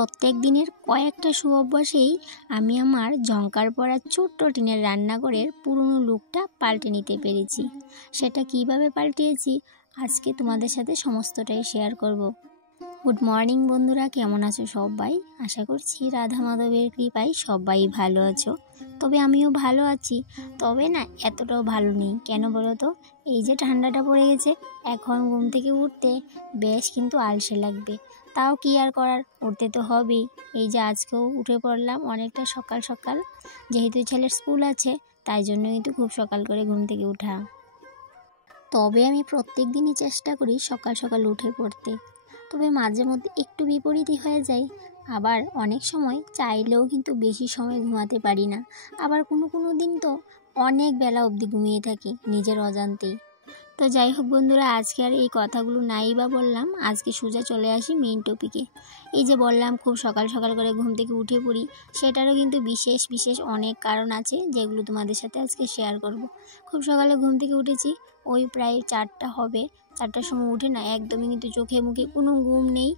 প্রত্যেক দিনের কয়েকটা সুঅভ্যাসেই আমি আমার ঝংকার পড়া ছোট্ট টিনের রান্নাঘরের পুরনো লুকটা পাল্টে নিতে পেরেছি। সেটা কিভাবে পাল্টিয়েছি আজকে তোমাদের সাথে সমস্তটাই শেয়ার করব। গুড মর্নিং বন্ধুরা, কেমন আছো সবাই? আশা করছি রাধা মাধবের কৃপায় সবাই ভালো আছো। তবে আমিও ভালো আছি, তবে না এতটাও ভালো নেই। কেন বলো তো? এই যে ঠান্ডাটা পড়ে গেছে, এখন ঘুম থেকে উঠতে বেশ কিন্তু আলসে লাগবে। তাও কি আর করার, উঠতে তো হবেই। এই যে আজকেও উঠে পড়লাম অনেকটা সকাল সকাল, যেহেতু ছেলের স্কুল আছে তাই জন্য কিন্তু খুব সকাল করে ঘুম থেকে ওঠা। তবে আমি প্রত্যেক দিনই চেষ্টা করি সকাল সকাল উঠে পড়তে, তবে মাঝে মধ্যে একটু বিপরীতই হয়ে যায়। আবার অনেক সময় চাইলেও কিন্তু বেশি সময় ঘুমাতে পারি না। আবার কোনো দিন তো অনেক বেলা অবধি ঘুমিয়ে থাকি নিজের অজান্তেই। তো যাই হোক বন্ধুরা, আজকে আর এই কথাগুলো নাই বা বললাম, আজকে সোজা চলে আসি মেইন টপিকে। এই যে বললাম খুব সকাল সকাল করে ঘুম থেকে উঠে পড়ি, সেটারও কিন্তু বিশেষ অনেক কারণ আছে যেগুলো তোমাদের সাথে আজকে শেয়ার করব। খুব সকালে ঘুম থেকে উঠেছি, ওই প্রায় 4টা হবে। 4টার সময় উঠে না একদমই কিন্তু চোখে মুখে কোনো ঘুম নেই।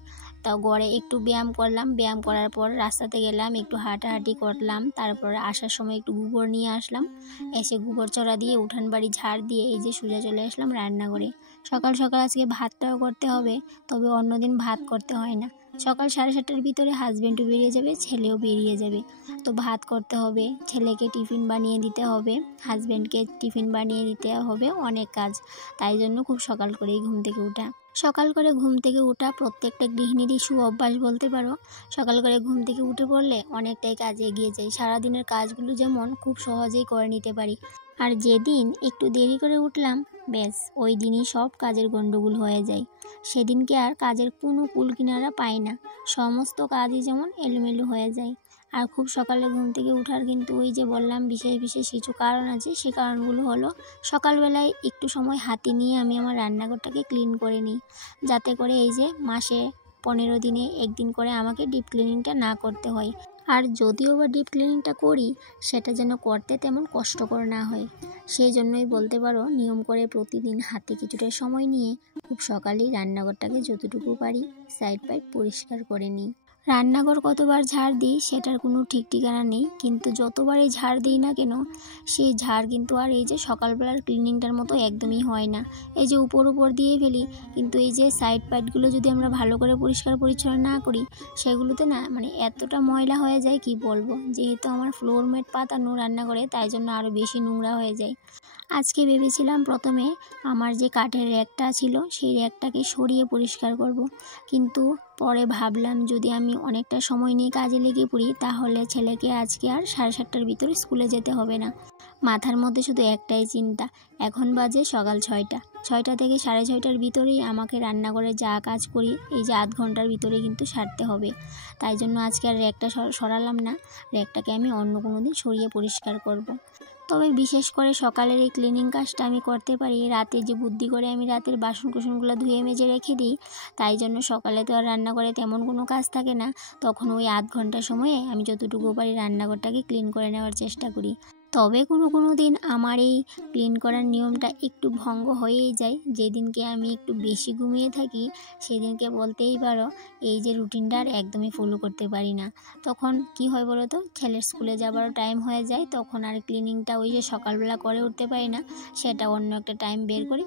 তাও গড়ে একটু ব্যায়াম করলাম, ব্যায়াম করার পর রাস্তাতে গেলাম, একটু হাঁটাহাঁটি করলাম, তারপরে আসার সময় একটু গোবর নিয়ে আসলাম। এসে গোবর চড়া দিয়ে উঠান বাড়ি ঝাড় দিয়ে এই যে সোজা চলে আসলাম রান্নাঘরে। সকাল সকাল আজকে ভাতটাও করতে হবে, তবে অন্যদিন ভাত করতে হয় না। সকাল 7:30টার ভিতরে হাজব্যান্ডও বেরিয়ে যাবে, ছেলেও বেরিয়ে যাবে। তো ভাত করতে হবে, ছেলেকে টিফিন বানিয়ে দিতে হবে, হাজব্যান্ডকে টিফিন বানিয়ে দিতে হবে, অনেক কাজ। তাই জন্য খুব সকাল করেই ঘুম থেকে ওঠা। সকাল করে ঘুম থেকে ওঠা প্রত্যেকটা গৃহিণীরই অভ্যাস বলতে পারো। সকাল করে ঘুম থেকে উঠে পড়লে অনেকটাই কাজে এগিয়ে যায়। সারাদিনের কাজগুলো যেমন খুব সহজেই করে নিতে পারি। আর যেদিন একটু দেরি করে উঠলাম, ব্যাস ওই দিনই সব কাজের গন্ডগোল হয়ে যায়। সেদিনকে আর কাজের কোনো কুল কিনারা পাই না, সমস্ত কাজই যেমন এলোমেলো হয়ে যায়। আর খুব সকালে ঘুম থেকে ওঠার কিন্তু ওই যে বললাম বিশেষ কিছু কারণ আছে। সেই কারণগুলো হলো, সকালবেলায় একটু সময় হাতে নিয়ে আমি আমার রান্নাঘরটাকে ক্লিন করে নিই, যাতে করে এই যে মাসে 15 দিনে একদিন করে আমাকে ডিপ ক্লিনিংটা না করতে হয়। আর যদিও বা ডিপ ক্লিনিংটা করি, সেটা যেন করতে তেমন কষ্টকর না হয়। সেই জন্যই বলতে পারো নিয়ম করে প্রতিদিন হাতে কিছুটা সময় নিয়ে খুব সকালেই রান্নাঘরটাকে যতটুকু পারি সাইড বাইড পরিষ্কার করে নিই। রান্নাঘর কতবার ঝাড় দিই সেটার কোনো ঠিক ঠিকানা নেই, কিন্তু যতবারই ঝাড় দিই না কেন, সেই ঝাড় কিন্তু আর এই যে সকালবেলার ক্লিনিংটার মতো একদমই হয় না। এই যে উপর দিয়ে ফেলি, কিন্তু এই যে সাইড পাইডগুলো যদি আমরা ভালো করে পরিষ্কার পরিচ্ছন্ন না করি, সেগুলোতে না এতটা ময়লা হয়ে যায় কি বলবো। যেহেতু আমার ফ্লোর ম্যাট পাতানো রান্নাঘরে, তাই জন্য আরও বেশি নোংরা হয়ে যায়। আজকে ভেবেছিলাম প্রথমে আমার যে কাঠের র্যাকটা ছিল সেই র্যাকটাকে সরিয়ে পরিষ্কার করব, কিন্তু পরে ভাবলাম যদি আমি অনেকটা সময় নিয়ে কাজে লেগে পড়ি, তাহলে ছেলেকে আজকে আর 7:30টার ভিতরে স্কুলে যেতে হবে না। মাথার মধ্যে শুধু একটাই চিন্তা, এখন বাজে সকাল 6টা, 6টা থেকে 6:30টার ভিতরেই আমাকে রান্নাঘরে যা কাজ করি এই যে 8 ঘন্টার ভিতরে কিন্তু সারতে হবে। তাই জন্য আজকে আর র্যাকটা সরালাম না, র্যাকটাকে আমি অন্য কোনো দিন সরিয়ে পরিষ্কার করব। তবে বিশেষ করে সকালের এই ক্লিনিং কাজটা আমি করতে পারি রাতে, যে বুদ্ধি করে আমি রাতের বাসন কুসনগুলো ধুয়ে মেজে রেখে দিই। তাই জন্য সকালে তো আর রান্নাঘরে তেমন কোনো কাজ থাকে না, তখন ওই 8 ঘন্টা সময়ে আমি যতটুকু পারি রান্নাঘরটাকে ক্লিন করে নেওয়ার চেষ্টা করি। তবে কোনো দিন আমার এই ক্লিন করার নিয়মটা একটু ভঙ্গ হয়েই যায়। যেদিনকে আমি একটু বেশি ঘুমিয়ে থাকি সেদিনকে বলতেই পারো এই যে রুটিনটা আর একদমই ফলো করতে পারি না। তখন কি হয় বলো তো, ছেলের স্কুলে যাবারও টাইম হয়ে যায়, তখন আর ক্লিনিংটা ওই যে সকালবেলা করে উঠতে পারি না, সেটা অন্য একটা টাইম বের করে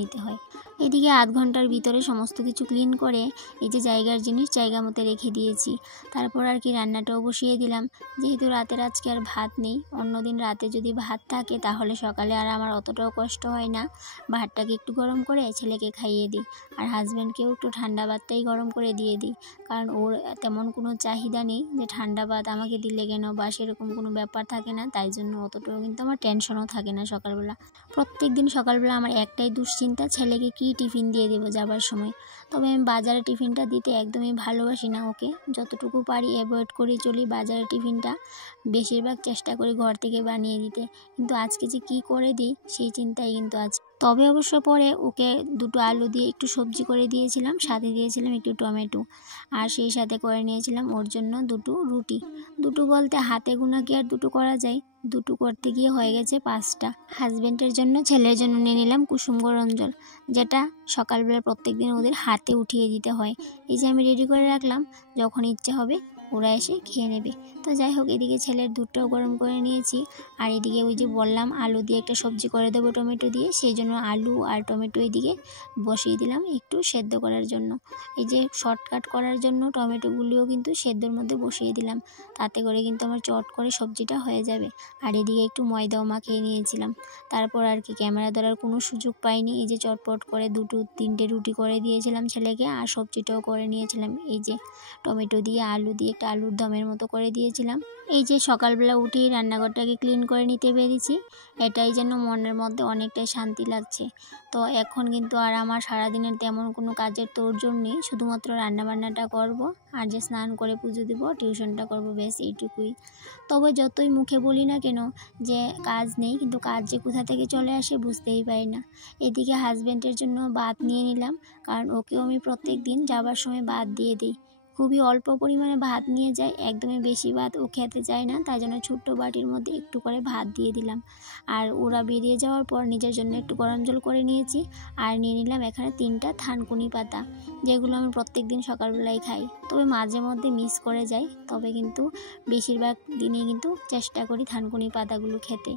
নিতে হয়। এদিকে 8 ঘন্টার ভিতরে সমস্ত কিছু ক্লিন করে এই যে জায়গার জিনিস জায়গা মতো রেখে দিয়েছি। তারপর আর কি রান্নাটাও বসিয়ে দিলাম। যেহেতু রাতের আজকে আর ভাত নেই, অন্যদিন রাতে যদি ভাত থাকে তাহলে সকালে আর আমার অতটাও কষ্ট হয় না। ভাতটাকে একটু গরম করে ছেলেকে খাইয়ে দিই, আর হাজব্যান্ডকেও একটু ঠান্ডা ভাতটাই গরম করে দিয়ে দিই, কারণ ওর তেমন কোনো চাহিদা নেই যে ঠান্ডা ভাত আমাকে দিলে কেন বা সেরকম কোনো ব্যাপার থাকে না। তাই জন্য অতটাও কিন্তু আমার টেনশনও থাকে না সকালবেলা। প্রত্যেক দিন সকালবেলা আমার একটাই দুশ্চিন্তা, ছেলেকে কি টিফিন দিয়ে দেবো যাবার সময়। তবে আমি বাজারে টিফিনটা দিতে একদমই ভালোবাসি না ওকে, যতটুকু পারি অ্যাভয়েড করে চলি বাজারে টিফিনটা। বেশিরভাগ চেষ্টা করি ঘর থেকে বানিয়ে দিতে, কিন্তু আজকে যে কী করে দিই সেই চিন্তাই কিন্তু আছে। তবে অবশ্য পরে ওকে দুটো আলু দিয়ে একটু সবজি করে দিয়েছিলাম, সাথে দিয়েছিলাম একটু টমেটো, আর সেই সাথে করে নিয়েছিলাম ওর জন্য দুটো রুটি। দুটো বলতে হাতে গোনা কি আর দুটো করা যায়, দুটো করতে গিয়ে হয়ে গেছে 5টা। হাজব্যান্ডের জন্য, ছেলের জন্য নিয়ে নিলাম কুসুম গরম জল, যেটা সকালবেলা প্রত্যেকদিন ওদের হাতে উঠিয়ে দিতে হয়। এই যে আমি রেডি করে রাখলাম, যখন ইচ্ছে হবে ওরা এসে খেয়ে নেবে। তো যাই হোক, এদিকে ছেলের দুধটাও গরম করে নিয়েছি, আর এদিকে ওই যে বললাম আলু দিয়ে একটা সবজি করে দেবো টমেটো দিয়ে, সেই জন্য আলু আর টমেটো এদিকে বসিয়ে দিলাম একটু সেদ্ধ করার জন্য। এই যে শর্টকাট করার জন্য টমেটোগুলিও কিন্তু সেদ্ধর মধ্যে বসিয়ে দিলাম, তাতে করে কিন্তু আমার চট করে সবজিটা হয়ে যাবে। আর এদিকে একটু ময়দাও মাখিয়ে নিয়েছিলাম। তারপর আর কি ক্যামেরা ধরার কোনো সুযোগ পাইনি, এই যে চটপট করে 2-3টে রুটি করে দিয়েছিলাম ছেলেকে, আর সবজিটাও করে নিয়েছিলাম। এই যে টমেটো দিয়ে আলু দিয়ে একটা আলুর দমের মতো করে দিয়েছিলাম। এই যে সকালবেলা উঠেই রান্নাঘরটাকে ক্লিন করে নিতে পেরেছি, এটাই যেন মনের মধ্যে অনেকটাই শান্তি লাগছে। তো এখন কিন্তু আর আমার সারাদিনের তেমন কোনো কাজের তোড়জোড় নেই, শুধুমাত্র রান্নাবান্নাটা করব, আর যে স্নান করে পুজো দেব, টিউশনটা করব, ব্যাস এইটুকুই। তবে যতই মুখে বলি না কেন যে কাজ নেই, কিন্তু কাজ যে কোথা থেকে চলে আসে বুঝতেই পারি না। এদিকে হাজব্যান্ডের জন্য ভাত নিয়ে নিলাম, কারণ ওকেও আমি প্রত্যেক দিন যাবার সময় ভাত দিয়ে দিই। খুবই অল্প পরিমাণে ভাত নিয়ে যায়, একদমই বেশি ভাত ও খেতে চায় না, তাই জন্য ছোট্ট বাটির মধ্যে একটু করে ভাত দিয়ে দিলাম। আর ওরা বেরিয়ে যাওয়ার পর নিজের জন্য একটু গরম জল করে নিয়েছি, আর নিয়ে নিলাম এখানে 3টা থানকুনি পাতা, যেগুলো আমি প্রত্যেক দিন সকালবেলায় খাই। তবে মাঝে মধ্যে মিস করে যাই, তবে কিন্তু বেশিরভাগ দিনই কিন্তু চেষ্টা করি থানকুনি পাতাগুলো খেতে।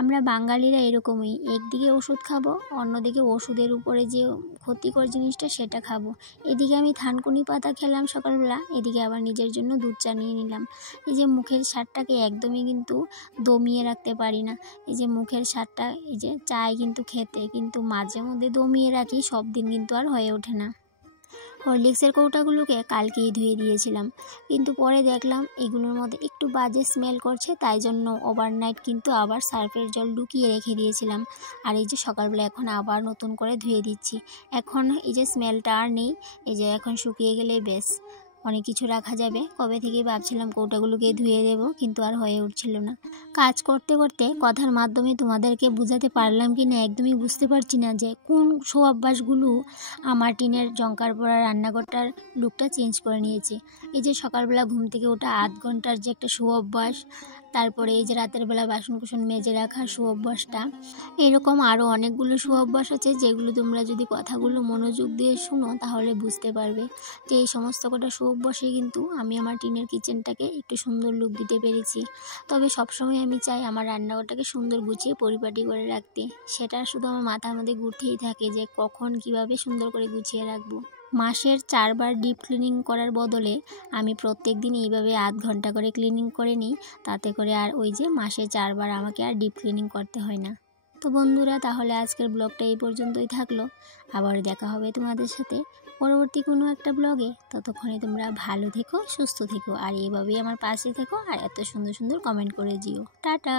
আমরা বাঙালিরা এরকমই, একদিকে ওষুধ খাবো, অন্যদিকে ওষুধের উপরে যে ক্ষতিকর জিনিসটা সেটা খাবো। এদিকে আমি থানকুনি পাতা খেলাম সকালবেলা, এদিকে আবার নিজের জন্য দুধ চা নিয়ে নিলাম। এই যে মুখের স্বাদটাকে একদমই কিন্তু দমিয়ে রাখতে পারি না, এই যে মুখের স্বাদটা এই যে চাই কিন্তু খেতে, কিন্তু মাঝে মধ্যে দমিয়ে রাখি, সব দিন কিন্তু আর হয়ে ওঠে না। হরলিক্সের কৌটাগুলোকে কালকেই ধুয়ে দিয়েছিলাম, কিন্তু পরে দেখলাম এগুলোর মধ্যে একটু বাজে স্মেল করছে, তাই জন্য ওভারনাইট কিন্তু আবার সার্ফের জল ঢুকিয়ে রেখে দিয়েছিলাম। আর এই যে সকালবেলা এখন আবার নতুন করে ধুয়ে দিচ্ছি। এখন এই যে স্মেলটা আর নেই, এই যে এখন শুকিয়ে গেলেই বেশ অনেক কিছু রাখা যাবে। কবে থেকেই ভাবছিলাম কৌটাগুলোকে ধুয়ে দেব, কিন্তু আর হয়ে উঠছিল না। কাজ করতে করতে কথার মাধ্যমে তোমাদেরকে বোঝাতে পারলাম কি না একদমই বুঝতে পারছি না, যে কোন অভ্যাসগুলো আমার টিনের জঙ্কার পড়া রান্নাঘরটার লুকটা চেঞ্জ করে নিয়েছে। এই যে সকালবেলা ঘুম থেকে ওঠা 8 ঘন্টার যে একটা অভ্যাস, তারপরে এই যে রাতের বেলা বাসন কুসন মেজে রাখার অভ্যাসটা, এরকম আরও অনেকগুলো অভ্যাস আছে, যেগুলো তোমরা যদি কথাগুলো মনোযোগ দিয়ে শুনো তাহলে বুঝতে পারবে যে এই সমস্ত কটা অভ্যাসে কিন্তু আমি আমার টিনের কিচেনটাকে একটু সুন্দর লুক দিতে পেরেছি। তবে সবসময় আমি চাই আমার রান্নাঘরটাকে সুন্দর গুছিয়ে পরিপাটি করে রাখতে, সেটা শুধু আমার মাথার মধ্যে ঘুরতেই থাকে যে কখন কিভাবে সুন্দর করে গুছিয়ে রাখবো। মাসের 4 বার ডিপ ক্লিনিং করার বদলে আমি প্রত্যেক দিন এইভাবে আধ ঘন্টা করে ক্লিনিং করে নিই, তাতে করে আর ওই যে মাসে 4 বার আমাকে আর ডিপ ক্লিনিং করতে হয় না। তো বন্ধুরা, তাহলে আজকের ব্লগটা এই পর্যন্তই থাকলো। আবার দেখা হবে তোমাদের সাথে পরবর্তী কোনো একটা ব্লগে। ততক্ষণে তোমরা ভালো থেকো, সুস্থ থেকো, আর এইভাবেই আমার পাশে থেকো, আর এত সুন্দর সুন্দর কমেন্ট করে দিও। টাটা।